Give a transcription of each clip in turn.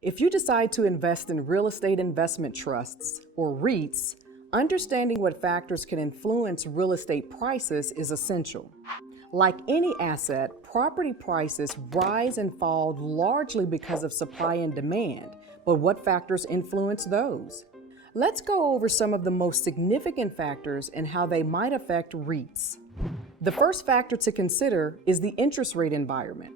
If you decide to invest in real estate investment trusts, or REITs, understanding what factors can influence real estate prices is essential. Like any asset, property prices rise and fall largely because of supply and demand, but what factors influence those? Let's go over some of the most significant factors and how they might affect REITs. The first factor to consider is the interest rate environment.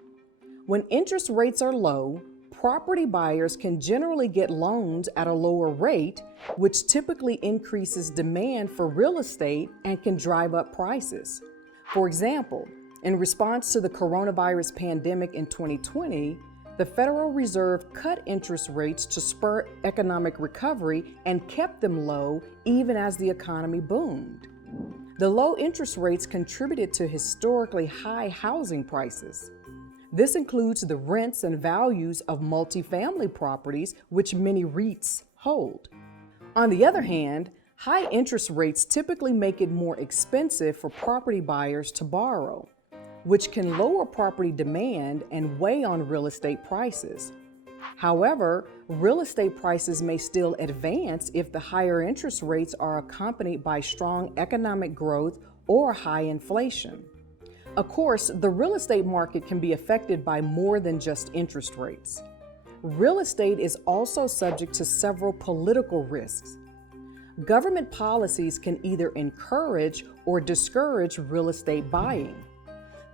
When interest rates are low, property buyers can generally get loans at a lower rate, which typically increases demand for real estate and can drive up prices. For example, in response to the coronavirus pandemic in 2020, the Federal Reserve cut interest rates to spur economic recovery and kept them low even as the economy boomed. The low interest rates contributed to historically high housing prices. This includes the rents and values of multifamily properties, which many REITs hold. On the other hand, high interest rates typically make it more expensive for property buyers to borrow, which can lower property demand and weigh on real estate prices. However, real estate prices may still advance if the higher interest rates are accompanied by strong economic growth or high inflation. Of course, the real estate market can be affected by more than just interest rates. Real estate is also subject to several political risks. Government policies can either encourage or discourage real estate buying.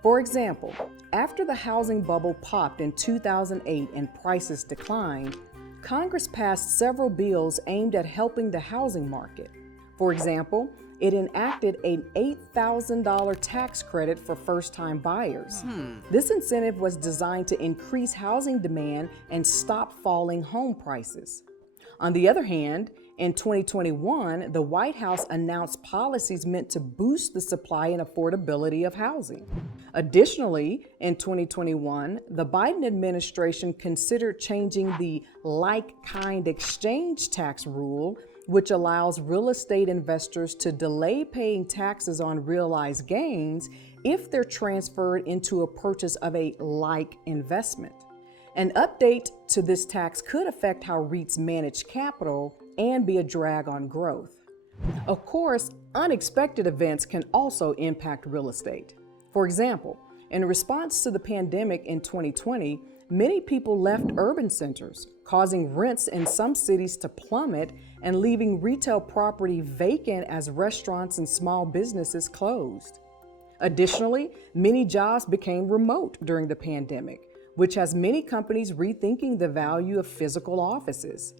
For example, after the housing bubble popped in 2008 and prices declined, Congress passed several bills aimed at helping the housing market. For example, it enacted an $8,000 tax credit for first-time buyers. This incentive was designed to increase housing demand and stop falling home prices. On the other hand, in 2021, the White House announced policies meant to boost the supply and affordability of housing. Additionally, in 2021, the Biden administration considered changing the like-kind exchange tax rule, which allows real estate investors to delay paying taxes on realized gains if they're transferred into a purchase of a like investment. An update to this tax could affect how REITs manage capital and be a drag on growth. Of course, unexpected events can also impact real estate. For example, in response to the pandemic in 2020, many people left urban centers, causing rents in some cities to plummet and leaving retail property vacant as restaurants and small businesses closed. Additionally, many jobs became remote during the pandemic, which has many companies rethinking the value of physical offices.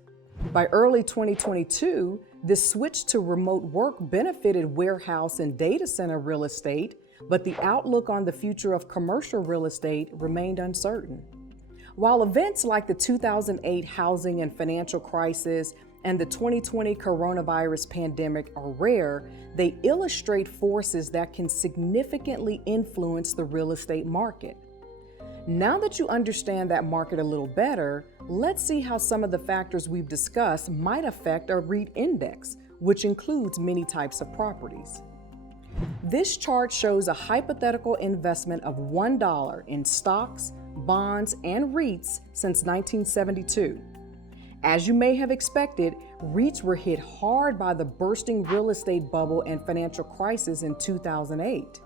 By early 2022, this switch to remote work benefited warehouse and data center real estate, but the outlook on the future of commercial real estate remained uncertain. While events like the 2008 housing and financial crisis and the 2020 coronavirus pandemic are rare, they illustrate forces that can significantly influence the real estate market. Now that you understand that market a little better, let's see how some of the factors we've discussed might affect a REIT index, which includes many types of properties. This chart shows a hypothetical investment of $1 in stocks, bonds, and REITs since 1972. As you may have expected, REITs were hit hard by the bursting real estate bubble and financial crisis in 2008.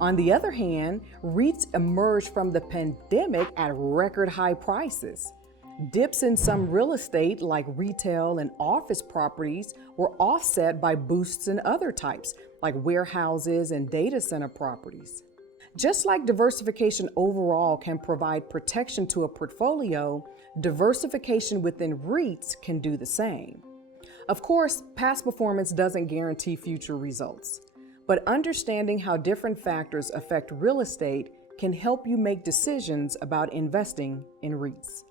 On the other hand, REITs emerged from the pandemic at record high prices. Dips in some real estate, like retail and office properties, were offset by boosts in other types, like warehouses and data center properties. Just like diversification overall can provide protection to a portfolio, diversification within REITs can do the same. Of course, past performance doesn't guarantee future results, but understanding how different factors affect real estate can help you make decisions about investing in REITs.